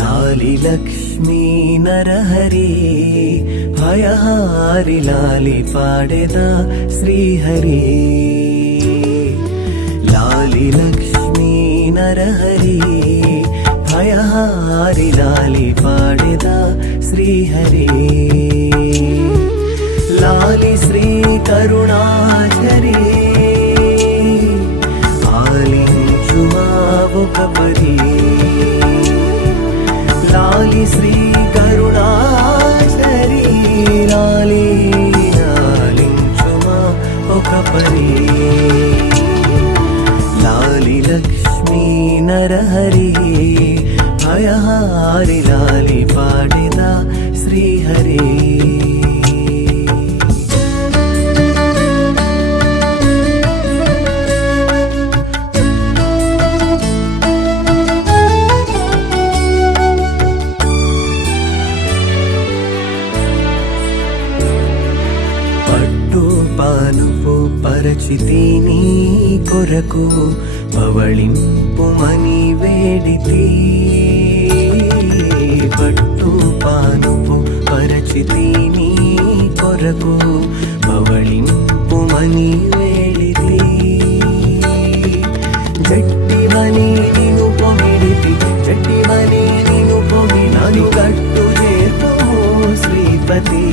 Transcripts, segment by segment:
लाली लक्ष्मी नरहरी भयहारि लाली पाडेद श्रीहरि लाली लक्ष्मी नरहरि भयहारि लाली पाडेद श्रीहरि लाली श्री करुणाझरी आलिंचुमा वोकपरी लाली श्री करुणाझरी लाली आलिंचुमा वोकपरी लाली लक्ष्मी नरहरि भयहारि लाली पाडेद श्रीहरि పానుపు పరచితి నీ కొరకు పవళింపుమని వేడితి పట్టు పానుపు పరచితి నీ కొరకు పవళింపుమని వేడితి జట్టివని నిను పొగిడితి జట్టివని నిను పొగి నన్ను గట్టు చేర్పము శ్రీపతి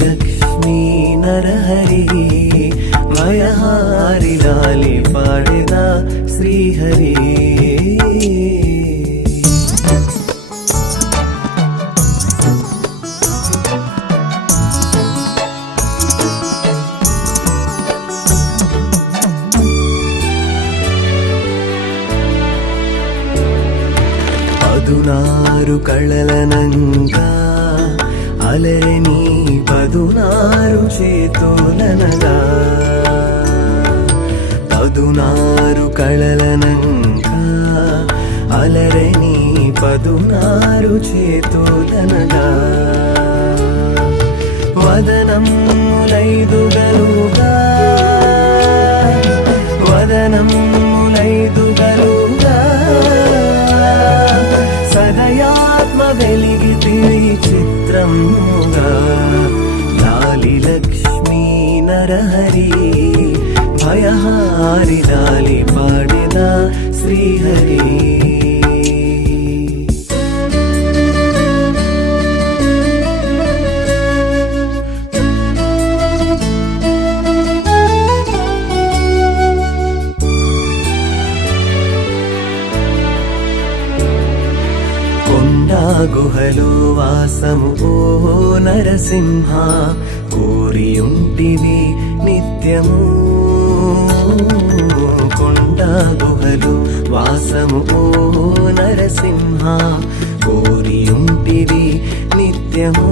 लक्ष्मी नरहरि भयहारि लाली पाडेद श्रीहरि పదునారు కళలనంగా అలరే నీ పదునారు చేతులనగా పదునారు కళలనంగా అలరే నీ పదునారు చేతులనగా వదనములైదుగలుగా వదనములైదుగలుగా సదయాత్మ వెలిగితి చిత్రముగా లాలి లక్ష్మీ నరహరి భయహారి లాలి పాడెద శ్రీహరి గుహలో వాసము ఓ నరసింహ కోరియుంటివి నిత్యము కొండ గుహలో వాసము ఓ నరసింహ కోరియుంటివి నిత్యము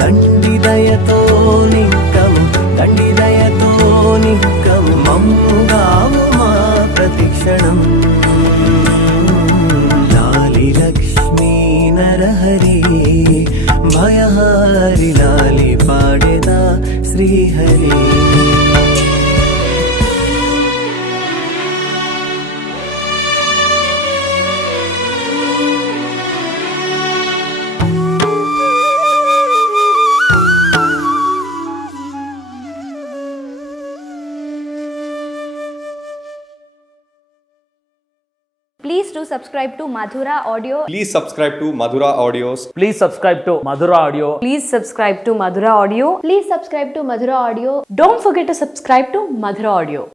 దండిదయతో నింకము దండిదయతో నింకము మమ్ముగాము మా ప్రతిక్షణం లక్ష్మీ నరహరి భయహారి లాలి పాడెద Srihari Please do subscribe to Madhura Audio. Please subscribe to Madhura Audios. Please subscribe to Madhura Audio. Please subscribe to Madhura Audio. Please subscribe to Madhura Audio. Don't forget to subscribe to Madhura Audio.